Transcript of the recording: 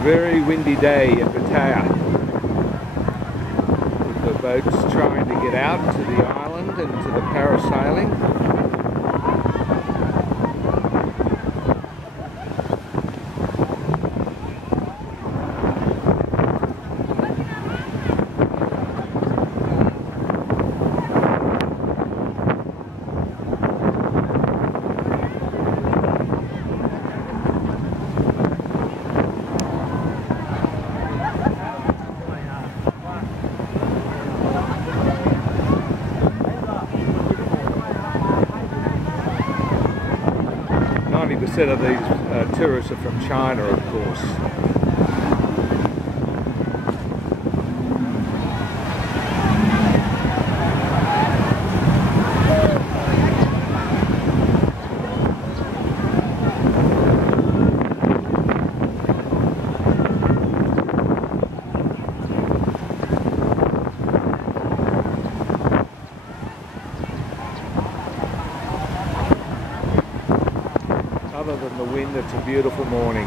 very windy day at Pattaya, with the boats trying to get out to the island and to the parasailing. Percent of these tourists are from China, of course. Other than the wind, it's a beautiful morning.